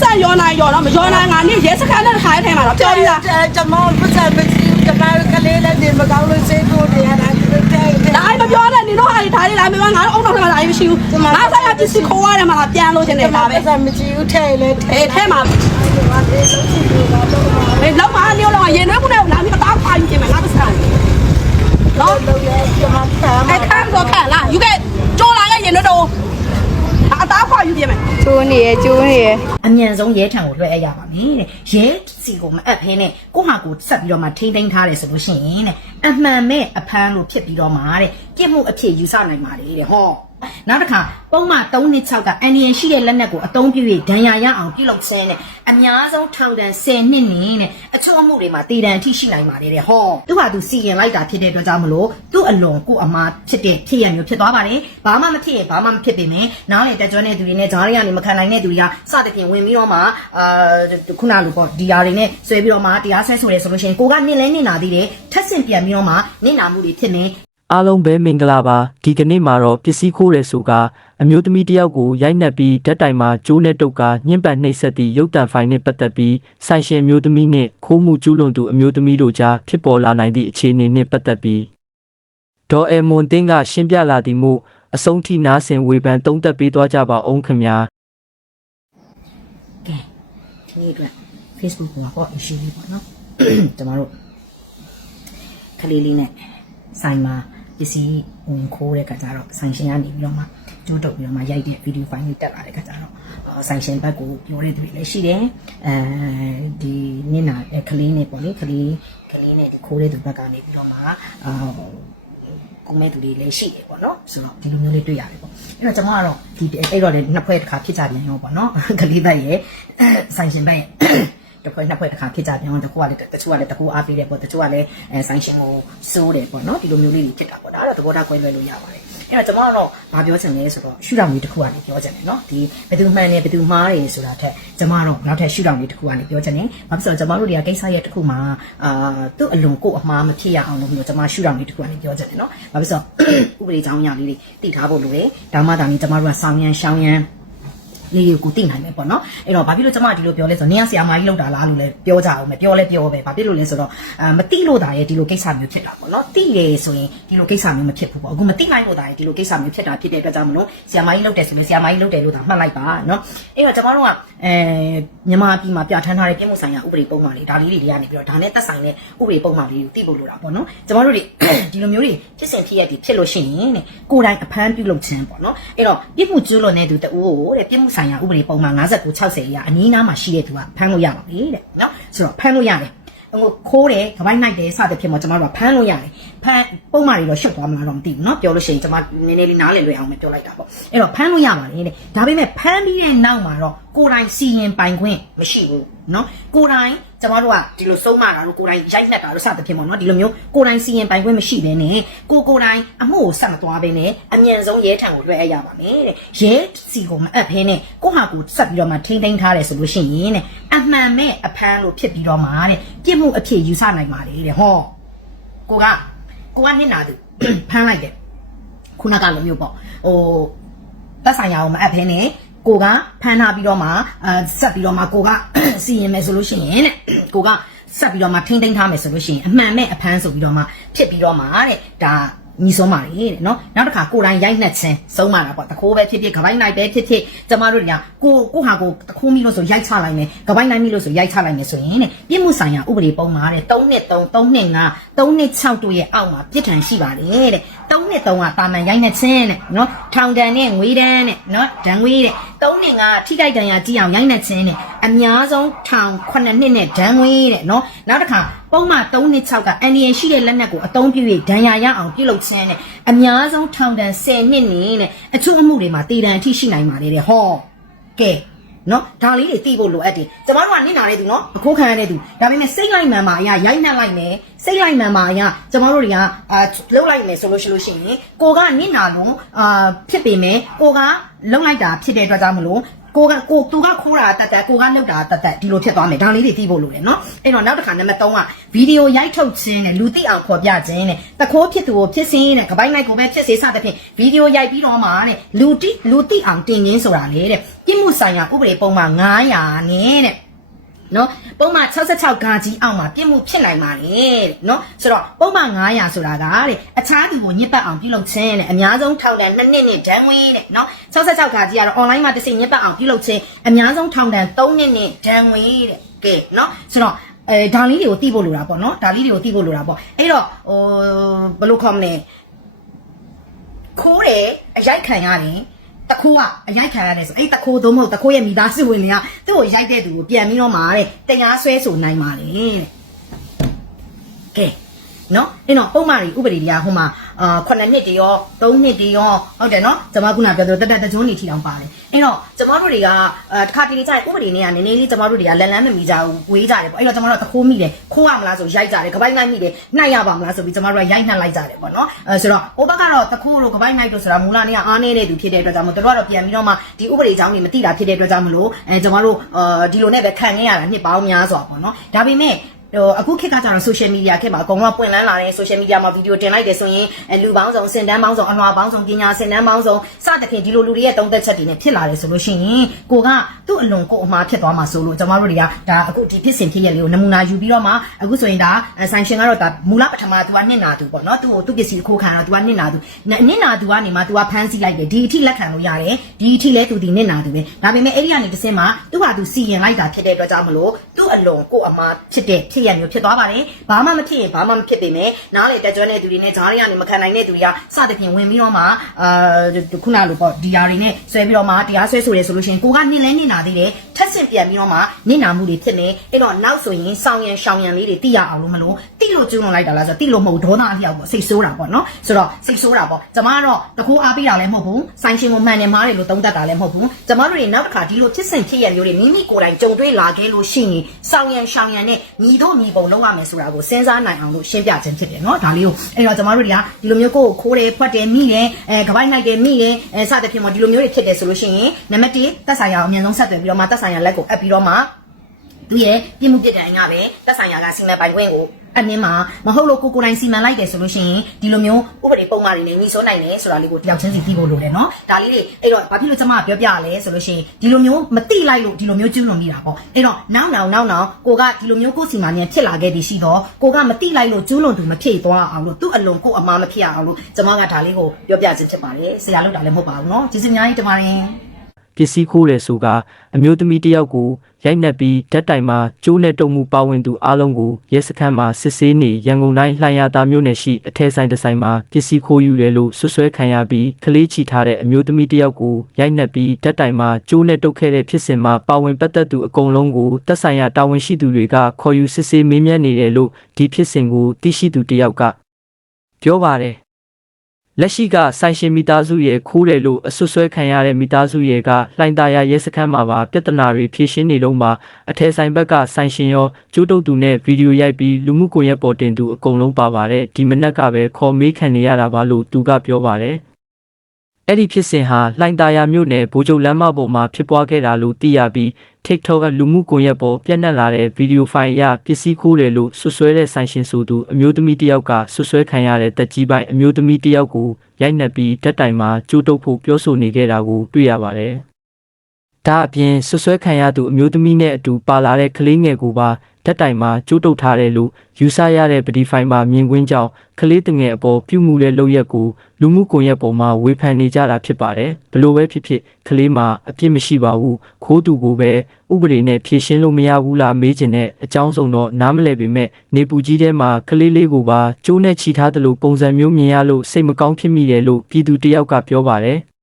ဆက်ရောနိုင်ရောတော့မရောနိုင်ငါနေရဲစခန်းနဲ့ထိုင်ထဲမှာတော့ပြောပြီးသားကျွန်မပတ်စံမကြည့်ကျွန်မကလေးလည်းဒီမကောင်းလို့စိတ်ကိုတည်းရတာတဲ့တဲ့ဒါအိမ်မပြောနဲ့နင်တို့ဟာဒီထားလေးလာမပြောငါတို့အုံတော့ထဲမှာဒါအိမ်မရှိဘူးငါဆိုင်ရပစ္စည်းခိုးရတယ်မှာပြန်လို့ရှင်နေကျွန်မဒါပဲပတ်စံမကြည့်ဘူးထဲလေထဲအေးထဲမှာအေးလောက်မနေတော့ရင်နှွေးခုနဲ့လာပြီးတော့ပါယူပြင်မယ်ငါပစံနော် လို့ရကျွန်မသား အဲ့ခန်းတော့ခန့်လားယူခဲ့ကြောလာရဲ့ရင်နှွေးတော့အသားခွာယူပြင်မယ် ကျိုးနေရကျိုးနေရအမြန်ဆုံးရဲထံကိုလွှဲအပ်ရပါမယ်တဲ့ရဲစီကိုမအပ်ဖဲနဲ့ကိုဟာကိုဆက်ပြီးတော့မှထိမ့်သိမ်းထားတယ်ဆိုလို့ရှိရင်တဲ့အမှန်မဲ့အဖမ်းလို့ဖြစ်ပြီးတော့မှတဲ့ပြစ်မှုအဖြစ်ယူဆနိုင်ပါလေတဲ့ဟော နောက်တစ်ခါပုံမှန်3နှစ်6ကအန်ဒီယန်ရှိတဲ့လက်နက်ကိုအသုံးပြု၍ဒဏ်ရာရအောင်ပြုလုပ်ခြင်းနဲ့အများဆုံးထောင်ဒဏ်10နှစ်နဲ့တဲ့အချို့အမှုတွေမှာတည်တံအထိရှိနိုင်ပါလေတဲ့ဟောသူဟာသူစီရင်လိုက်တာဖြစ်တဲ့အတွက်ကြောင့်မလို့သူ့အလွန်ကိုအမားဖြစ်တဲ့ဖြစ်ရမျိုးဖြစ်သွားပါတယ်ဘာမှမဖြစ်ရင်ဘာမှမဖြစ်ပေမယ့်နားလေတက်ကြွတဲ့သူတွေနဲ့ဂျားတွေကနေမခံနိုင်တဲ့သူတွေကစသဖြင့်ဝင်ပြီးတော့မှအာခုနလိုပေါ့ဒီယာတွေနဲ့ဆွဲပြီးတော့မှတရားဆွဲဆိုရဲဆိုလို့ရှိရင်ကိုကနင့်လဲနင့်နာသေးတယ်ထက်ဆင့်ပြန်ပြီးတော့မှနင့်နာမှုတွေဖြစ်နေ အားလုံးပဲမင်္ဂလာပါဒီကနေ့မှာတော့ပစ္စည်းခိုးရဲဆိုကအမျိုးသမီးတစ်ယောက်ကိုရိုက်နှက်ပြီးဓာတ်တိုင်မှာကျိုးနဲ့တုတ်ကညှဉ်းပန်းနှိပ်စက်သည့်ရုပ်တံဖိုင်နဲ့ပတ်သက်ပြီးဆိုင်ရှင်မျိုးသမီးနှင့်ခိုးမှုကျူးလွန်သူအမျိုးသမီးတို့ကြားဖြစ်ပေါ်လာနိုင်သည့်အခြေအနေနှင့်ပတ်သက်ပြီးဒေါ်အမွန်တင်းကရှင်းပြလာသည်မို့အဆုံးထိနားဆင်ဝေဖန်သုံးသပ်ပေးသွားကြပါအောင်ခင်ဗျာကဲဒီနေ့အတွက် Facebook ကပေါ့ issue လေးပေါ့နော်ကျမတို့ခလေးလေးနဲ့ဆိုင်မှာ ပစ္စည်းဝင်ခိုးတဲ့ခါကျတော့ဆိုင်ရှင်ကနေပြီးတော့မှကျိုးတုပ်ပြီးတော့မှရိုက်တဲ့ဗီဒီယိုဖိုင်လေးတက်လာတဲ့ခါကျတော့အော်ဆိုင်ရှင်ဘက်ကိုပြောတဲ့သူတွေလည်းရှိတယ်အဲဒီနင်းနာခလေးနဲ့ပေါ့လေခလေးခလေးနဲ့ဒီခိုးတဲ့သူဘက်ကနေပြီးတော့မှအာကိုမဲ့သူတွေလည်းရှိတယ်ပေါ့နော်ဆိုတော့ဒီလိုမျိုးလေးတွေ့ရတယ်ပေါ့အဲ့တော့ကျွန်မကတော့ဒီအဲ့တော့လည်းနှစ်ဖွဲ့တစ်ခါဖြစ်ကြပြန်ရောပေါ့နော်ကလေးဘက်ရဲ့ဆိုင်ရှင်ဘက်ရဲ့ တစ်ဖွဲ့နှစ်ဖွဲ့တစ်ခါဖြစ်ကြပြန်တော့တကူကလည်းတချို့ကလည်းတကူအားပေးတယ်ပေါ့တချို့ကလည်းအဲဆိုင်ရှင်ကိုစိုးတယ်ပေါ့နော်ဒီလိုမျိုးလေးတွေဖြစ်တာပေါ့ဒါတော့သဘောထားကွဲလွဲလို့ရပါတယ်အဲ့တော့ကျွန်တော်ကတော့ဘာပြောချင်လဲဆိုတော့ရှုထောင့်လေးတစ်ခုကနေပြောချင်တယ်နော်ဒီဘယ်သူမှန်တယ်ဘယ်သူမှားတယ်ဆိုတာထက်ကျွန်မတော့နောက်ထပ်ရှုထောင့်လေးတစ်ခုကနေပြောချင်တယ်ဘာဖြစ်လို့ကျွန်တော်တို့တွေကကိစ္စရဲ့တစ်ခုမှာအာသူ့အလွန်ကိုအမှားမဖြစ်ရအောင်လို့မျိုးကျွန်မရှုထောင့်လေးတစ်ခုကနေပြောချင်တယ်နော်ဘာဖြစ်လို့ဥပဒေကြောင်းအရာလေးတွေတည်ထားဖို့လိုတယ်ဒါမှသာမီကျွန်မတို့ကဆောင်းရန်ရှောင်းရန် လေးကိုသိနိုင်မယ်ပေါ့နော်အဲ့တော့ဘာဖြစ်လို့ကျမဒီလိုပြောလဲဆိုတော့နင်ကဆရာမကြီးလောက်တာလားလို့လည်းပြောကြအောင်မယ်ပြောလဲပြောပဲဘာဖြစ်လို့လဲဆိုတော့အာမသိလို့တာရဲ့ဒီလိုကိစ္စမျိုးဖြစ်တာပေါ့နော်သိတယ်ဆိုရင်ဒီလိုကိစ္စမျိုးမဖြစ်ဘူးပေါ့အခုမသိနိုင်လို့တာရဲ့ဒီလိုကိစ္စမျိုးဖြစ်တာဖြစ်တဲ့အတွက်ကြောင့်မလို့ဆရာမကြီးလောက်တယ်ဆိုလို့ဆရာမကြီးလောက်တယ်လို့သာမှတ်လိုက်ပါနော်အဲ့တော့ကျမတို့ကအဲမြန်မာပြည်မှာပြဋ္ဌာန်းထားတဲ့ပြည်မှုဆိုင်ရာဥပဒေပုံမှန်လေးဒါလေးတွေကနေပြီးတော့ဒါနဲ့သက်ဆိုင်တဲ့ဥပဒေပုံမှန်လေးကိုသိဖို့လိုတာပေါ့နော်ကျမတို့တွေဒီလိုမျိုးတွေဖြစ်စဉ်ဖြစ်ရပြီးဖြစ်လို့ရှိရင်တဲ့ကိုယ်တိုင်အဖမ်းပြုလုပ်ခြင်းပေါ့နော်အဲ့တော့ပြည်မှုကျူးလွန်တဲ့သူတအိုးကိုတဲ့ပြည်မှုဆိုင်ရာဥပဒေပုံမှန်59 60အရာအနည်းနားမှာရှိတဲ့သူကဖမ်းလို့ရပါပြီတဲ့နော်ဆိုတော့ဖမ်းလို့ရတယ်ဟိုခိုးတယ်ကပိုင်းနိုင်တယ်စသဖြင့်ပေါ့ကျွန်တော်တို့ကဖမ်းလို့ရတယ် ဖမ်းပုံမှန်တွေတော့ရှုပ်သွားမလားတော့မသိဘူးเนาะပြောလို့ရှိရင်ကျွန်မနည်းနည်းလေးနားလည်လွယ်အောင်ပဲပြောလိုက်တာပေါ့အဲ့တော့ဖမ်းလို့ရပါတယ်တဲ့ဒါပေမဲ့ဖမ်းပြီးတဲ့နောက်မှာတော့ကိုယ်တိုင်စီရင်ပိုင်ခွင့်မရှိဘူးเนาะကိုယ်တိုင်ကျွန်တော်တို့ကဒီလိုဆုံးမတာတို့ကိုယ်တိုင်ရိုက်နှက်တာတို့စသဖြင့်ပေါ့เนาะဒီလိုမျိုးကိုယ်တိုင်စီရင်ပိုင်ခွင့်မရှိဘဲနဲ့ကိုကိုယ်တိုင်အမှုကိုဆက်မသွားဘဲနဲ့အမြန်ဆုံးရဲထံကိုလွှဲအပ်ရပါမယ်တဲ့ရဲစီကိုမအပ်ဘဲနဲ့ကိုဟာကိုဆက်ပြီးတော့မှထိမ့်သိမ်းထားတယ်ဆိုလို့ရှိရင်တဲ့အမှန်မဲ့အဖမ်းလို့ဖြစ်ပြီးတော့မှတဲ့ပြစ်မှုအဖြစ်ယူဆနိုင်ပါလေတဲ့ဟော ကိုက ကိုကနစ်နာသူဖမ်းလိုက်တယ်ခုနကလိုမျိုးပေါ့ဟိုသက်ဆိုင်ရာကိုမအပ်ဖဲနဲ့ကိုကဖမ်းထားပြီးတော့မှအဲဆက်ပြီးတော့မှကိုကစီရင်မယ်ဆိုလို့ရှိရင်တဲ့ကိုကဆက်ပြီးတော့မှထိမ့်သိမ်းထားမယ်ဆိုလို့ရှိရင်အမှန်မဲ့အဖမ်းဆိုပြီးတော့မှဖြစ်ပြီးတော့မှတဲ့ဒါ ညီဆုံးပါလေတဲ့နော်နောက်တစ်ခါကိုယ်တိုင်ရိုက်နှက်ခြင်းဆုံးပါတာပေါ့တခိုးပဲဖြစ်ဖြစ်ကပိုင်းနိုင်ပဲဖြစ်ဖြစ်ကျမတို့တွေကကိုကိုဟာကိုတခိုးမိလို့ဆိုရိုက်ချလိုက်မယ်ကပိုင်းနိုင်မိလို့ဆိုရိုက်ချလိုက်မယ်ဆိုရင်တဲ့ပြစ်မှုဆိုင်ရာဥပဒေပုံမှာတဲ့3နှစ်3 3နှစ်5 3နှစ်6တို့ရဲ့အောက်မှာပြစ်ဒဏ်ရှိပါတယ်တဲ့3နှစ်3ကတာမန်ရိုက်နှက်ခြင်းတဲ့နော်ထောင်ဒဏ်နဲ့ငွေဒဏ်နဲ့နော်ဒဏ်ငွေတဲ့3နှစ်ကထိခိုက်ဒဏ်ရာကြီးအောင်ရိုက်နှက်ခြင်းနဲ့အများဆုံးထောင်9နှစ်နဲ့ဒဏ်ငွေတဲ့နော်နောက်တစ်ခါပုံမှန်3နှစ်6ကအန်ဒီယန်ရှိတဲ့လက်နက်ကိုအသုံးပြု၍ဒဏ်ရာရအောင်ပြုလုပ်ခြင်းနဲ့အများဆုံးထောင်ဒဏ်10နှစ်နဲ့တဲ့အချို့အမှုတွေမှာတည်ဒဏ်အထိရှိနိုင်ပါတယ်တဲ့ဟောကဲ နော်ဒါလေးတွေသိဖို့လိုအပ်တယ်ကျမတို့ကနင့်နာတဲ့သူနော်အခိုးခံရတဲ့သူဒါပေမဲ့စိတ်လိုက်မှန်ပါအရာရိုက်နှက်လိုက်မယ်စိတ်လိုက်မှန်ပါအရာကျမတို့တွေကအာလှုပ်လိုက်မယ်ဆိုလို့ရှိလို့ရှိရင်ကိုကနင့်နာလုံးအာဖြစ်ပေမဲ့ကိုကလှုပ်လိုက်တာဖြစ်တဲ့အတွက်ကြောင့်မလို့ ကိုကကိုသူကခိုးတာတက်တက်ကိုကလှုပ်တာတက်တက်ဒီလိုဖြစ်သွားမယ်ဒါလေးတွေသိဖို့လိုတယ်နော်အဲ့တော့နောက်တစ်ခါနံပါတ်3ကဗီဒီယိုရိုက်ထုတ်ခြင်းနဲ့လူသိအောင်ဖော်ပြခြင်းနဲ့တခိုးဖြစ်သူကိုဖြစ်စင်းနဲ့ကပိုင်းလိုက်ကိုပဲဖြစ်စေစသဖြင့်ဗီဒီယိုရိုက်ပြီးတော့မှတဲ့လူတိလူသိအောင်တင်ရင်းဆိုတာလေတဲ့ပြစ်မှုဆိုင်ရာဥပဒေပုံမှန်900နဲ့တဲ့ နော်ပုံမှန်66ဂါကြီးအောက်မှာပြစ်မှုဖြစ်နိုင်ပါလေတဲ့နော်ဆိုတော့ပုံမှန်900ဆိုတာကတဲ့အခြားသူကိုညစ်ပတ်အောင်ပြုလုပ်ခြင်းတဲ့အများဆုံးထောင်ဒဏ်2နှစ်နဲ့ဒဏ်ငွေတဲ့နော်66ဂါကြီးကတော့ online မှာတစ်စိညစ်ပတ်အောင်ပြုလုပ်ခြင်းအများဆုံးထောင်ဒဏ်3နှစ်နဲ့ဒဏ်ငွေတဲ့ကဲနော်ဆိုတော့အဲဒါလေးတွေကိုသိဖို့လိုတာပေါ့နော်ဒါလေးတွေကိုသိဖို့လိုတာပေါ့အဲ့တော့ဟိုဘယ်လိုခေါ်မလဲခိုးတယ်အရိုက်ခံရတယ် တခိုးကအရိုက်ခံရတယ်ဆိုအဲ့တခိုးသုံးမဟုတ်တခိုးရဲ့မိသားစုဝင်တွေကသူ့ကိုရိုက်တဲ့သူကိုပြန်ပြီးတော့မှာတဲ့တရားဆွဲဆိုနိုင်ပါလေတဲ့ကဲနော်အဲ့တော့ပုံမှန်တွေဥပဒေတွေကဟိုမှာ အာ9နှစ်တရော3နှစ်တရောဟုတ်တယ်နော်ကျွန်မခုနပြောသလိုတက်တက်တကြုံနေထီအောင်ပါတယ်အဲ့တော့ကျွန်မတို့တွေကအာတစ်ခါတလေကျရင်ဥပဒေနဲ့ကနည်းနည်းလေးကျွန်မတို့တွေကလန်လန်းမမီကြဘူးဝေးကြတယ်ပေါ့အဲ့တော့ကျွန်မတို့ကတခိုးမိတယ်ခိုးရမလားဆိုရိုက်ကြတယ်ကပိုက်နိုင်မိတယ်နှိုက်ရပါမလားဆိုပြီးကျွန်မတို့ကရိုက်နှက်လိုက်ကြတယ်ပေါ့နော်အဲဆိုတော့ဟိုဘက်ကတော့တခိုးတို့ကပိုက်နိုင်တို့ဆိုတာမူလနေ့ကအားနေတဲ့သူဖြစ်တဲ့အတွက်ကြောင့်မို့တို့ကတော့ပြန်ပြီးတော့မှဒီဥပဒေကြောင်းတွေမသိတာဖြစ်တဲ့အတွက်ကြောင့်မလို့အဲကျွန်မတို့အာဒီလိုနဲ့ပဲခံခဲ့ရတာနှစ်ပေါင်းများစွာပေါ့နော်ဒါပေမဲ့ ဟိုအခုခေတ်ကကျတော့ social media ခေတ်မှာအကုန်လုံးပွင့်လန်းလာတဲ့ social media မှာဗီဒီယိုတင်လိုက်တယ်ဆိုရင်အဲလူပေါင်းစုံစင်တန်းပေါင်းစုံအလွှာပေါင်းစုံပညာစင်တန်းပေါင်းစုံစသဖြင့်ဒီလိုလူတွေရဲ့တုံးသက်ချက်တွေနဲ့ဖြစ်လာတယ်ဆိုလို့ရှိရင်ကိုကသူ့အလွန်ကိုအမှားဖြစ်သွားမှာဆိုလို့ကျွန်တော်တို့တွေကဒါအခုဒီဖြစ်စဉ်ဖြစ်ရလေးကိုနမူနာယူပြီးတော့မှအခုဆိုရင်ဒါဆိုင်ရှင်ကတော့ဒါမူလပထမသူကနစ်နာသူပေါ့နော်သူ့ကိုသူ့ပစ္စည်းခိုးခံတော့သူကနစ်နာသူနစ်နာသူကနေမှသူကဖမ်းဆီးလိုက်တယ်ဒီအထိလက်ခံလို့ရတယ်ဒီအထိလဲသူဒီနစ်နာသူပဲဒါပေမဲ့အဲ့ဒီကနေတစ်စင်းမှာသူ့ဟာသူစီရင်လိုက်တာဖြစ်တဲ့အတွက်ကြောင့်မလို့သူ့အလွန်ကိုအမှားဖြစ်တဲ့ဖြစ်ရမျိုးဖြစ်သွားပါတယ်ဘာမှမဖြစ်ရင်ဘာမှမဖြစ်ပေမဲ့နားလေတက်ကြွတဲ့သူတွေနဲ့ဂျားတွေကနေမခံနိုင်တဲ့သူတွေကစသဖြင့်ဝင်ပြီးတော့မှအာခုနလိုပေါ့ဒီယာတွေနဲ့ဆွဲပြီးတော့မှတရားဆွဲဆိုတယ်ဆိုလို့ရှိရင်ကိုကနစ်လဲနစ်နာသေးတယ်ထက်ဆင့်ပြန်ပြီးတော့မှနစ်နာမှုတွေဖြစ်နေအဲ့တော့နောက်ဆိုရင်စောင်းရန်ရှောင်ရန်လေးတွေသိရအောင်လို့မလို့တိလို့ကျွန်းလွန်လိုက်တာလားဆိုတော့တိလို့မဟုတ်ဒေါသအလျောက်ပေါ့စိတ်ဆိုးတာပေါ့နော်ဆိုတော့စိတ်ဆိုးတာပေါ့ကျမကတော့တကူအားပေးတာလည်းမဟုတ်ဘူးဆိုင်ရှင်ကိုမှန်တယ်မားတယ်လို့သုံးသပ်တာလည်းမဟုတ်ဘူးကျမတို့တွေနောက်တစ်ခါဒီလိုဖြစ်စဉ်ဖြစ်ရမျိုးတွေမိမိကိုယ်တိုင်ကြုံတွေ့လာခဲ့လို့ရှိရင်စောင်းရန်ရှောင်ရန်နဲ့ညီတို့ညီပုံလုပ်ရမယ်ဆိုတာကိုစဉ်းစားနိုင်အောင်လို့ရှင်းပြခြင်းဖြစ်တယ်နော်ဒါလေးကိုအဲ့တော့ကျမတို့တွေကဒီလိုမျိုးကိုယ်ကိုခိုးတယ်ဖွက်တယ်မိတယ်အဲကပိုင်းနိုင်တယ်မိတယ်အဲစသဖြင့်ပေါ့ဒီလိုမျိုးတွေဖြစ်တယ်ဆိုလို့ရှိရင်နံပါတ်1သက်ဆိုင်ရာကိုအမြန်ဆုံးဆက်သွယ်ပြီးတော့မှသက်ဆိုင်ရာလက်ကိုအပ်ပြီးတော့မှသူရဲ့ပြစ်မှုပြစ်ဒဏ်ကပဲတက်ဆိုင်ရာကစီမံပိုင်ခွင့်ကို အနည်းမှာမဟုတ်လို့ကိုကိုယ်တိုင်စီမံလိုက်တယ်ဆိုလို့ရှိရင်ဒီလိုမျိုးဥပဒေပုံမှန်တွေနဲ့ညီစိုးနိုင်တယ်ဆိုတာလေးကိုတယောက်ချင်းစီသိဖို့လိုတယ်နော်ဒါလေးတွေအဲ့တော့ဘာဖြစ်လို့ကျွန်မကပြောပြရလဲဆိုလို့ရှိရင်ဒီလိုမျိုးမတိလိုက်လို့ဒီလိုမျိုးကျူးလွန်မိတာပေါ့အဲ့တော့နောက်နောက်နောက်နောက်ကိုကဒီလိုမျိုးကိုယ်စီမံမြန်ဖြစ်လာခဲ့သည်ရှိတော့ကိုကမတိလိုက်လို့ကျူးလွန်သူမဖြစ်သွားအောင်လို့သူ့အလွန်ကိုအမားမဖြစ်အောင်လို့ကျွန်မကဒါလေးကိုပြောပြခြင်းဖြစ်ပါတယ်ဆရာလုပ်တာလည်းမဟုတ်ပါဘူးနော်ကျေးဇူးအများကြီးတင်ပါတယ် ပစ္စည်းခိုးတယ်ဆိုကအမျိုးသမီးတစ်ယောက်ကိုရိုက်နှက်ပြီးဓာတ်တိုင်မှာကျိုးနဲ့တုံမှုပါဝင်သူအလုံးကိုရဲစခန်းမှာစစ်ဆေးနေရန်ကုန်တိုင်းလှိုင်ယာသာမြို့နယ်ရှိအထက်ဆိုင်တစ်ဆိုင်မှာပစ္စည်းခိုးယူတယ်လို့ဆွဆွဲခံရပြီးကလေးချီထားတဲ့အမျိုးသမီးတစ်ယောက်ကိုရိုက်နှက်ပြီးဓာတ်တိုင်မှာကျိုးနဲ့တုတ်ခဲ့တဲ့ဖြစ်စဉ်မှာပါဝင်ပတ်သက်သူအကုန်လုံးကိုတပ်ဆိုင်ရာတာဝန်ရှိသူတွေကခေါ်ယူစစ်ဆေးမေးမြန်းနေတယ်လို့ဒီဖြစ်စဉ်ကိုသိရှိသူတစ်ယောက်ကပြောပါတယ် လက်ရှိကဆိုင်ရှင်မိသားစုရဲ့ခိုးတယ်လို့အဆွဆွဲခံရတဲ့မိသားစုရဲ့ကလှိုင်သာယာရဲစခန်းမှာပါပြဿနာတွေဖြေရှင်းနေလုံးမှာအထယ်ဆိုင်ဘက်ကဆိုင်ရှင်ရောကျိုးတုပ်သူနဲ့ဗီဒီယိုရိုက်ပြီးလူမှုကွန်ရက်ပေါ်တင်သူအကုန်လုံးပါပါတယ်ဒီမနက်ကပဲခေါ်မေးခံနေရတာပါလို့သူကပြောပါတယ်အဲ့ဒီဖြစ်စဉ်ဟာလှိုင်သာယာမြို့နယ်ဘိုးချုပ်လမ်းမပေါ်မှာဖြစ်ပွားခဲ့တာလို့သိရပြီး TikTok ကလူမှုကွန်ရက်ပေါ်ပြန့်နှံ့လာတဲ့ဗီဒီယိုဖိုင်အရပစ္စည်းခိုးတယ်လို့ဆွဆွဲတဲ့ဆိုင်ရှင်ဆိုသူအမျိုးသမီးတစ်ယောက်ကဆွဆွဲခံရတဲ့တက်ကြီးပိုင်းအမျိုးသမီးတစ်ယောက်ကိုရိုက်နှက်ပြီးဓာတ်တိုင်မှာကျိုးတုပ်ဖို့ပြောဆိုနေခဲ့တာကိုတွေ့ရပါတယ်။ဒါအပြင်ဆွဆွဲခံရသူအမျိုးသမီးနဲ့အတူပါလာတဲ့ကလေးငယ်ကိုပါ ဓာတ်တိုင်မှာကျိုးတုပ်ထားတယ်လို့ယူဆရတဲ့ပဒီဖိုင်မှာမြင်ကွင်းကြောင့်ကလေးတငယ်အပေါ်ပြုမှုတဲ့လုပ်ရက်ကိုလူမှုကွန်ရက်ပေါ်မှာဝေဖန်နေကြတာဖြစ်ပါတယ်။ဘလို့ပဲဖြစ်ဖြစ်ကလေးမှာအပြစ်မရှိပါဘူး။ခိုးသူကိုပဲဥပဒေနဲ့ဖြေရှင်းလို့မရဘူးလားမေးချင်တဲ့အကြောင်းစုံတော့နားမလည်ပေမဲ့နေပူကြီးထဲမှာကလေးလေးကိုပါကျိုးနဲ့ချီထားတယ်လို့ပုံစံမျိုးမြင်ရလို့စိတ်မကောင်းဖြစ်မိတယ်လို့ပြည်သူတယောက်ကပြောပါတယ်။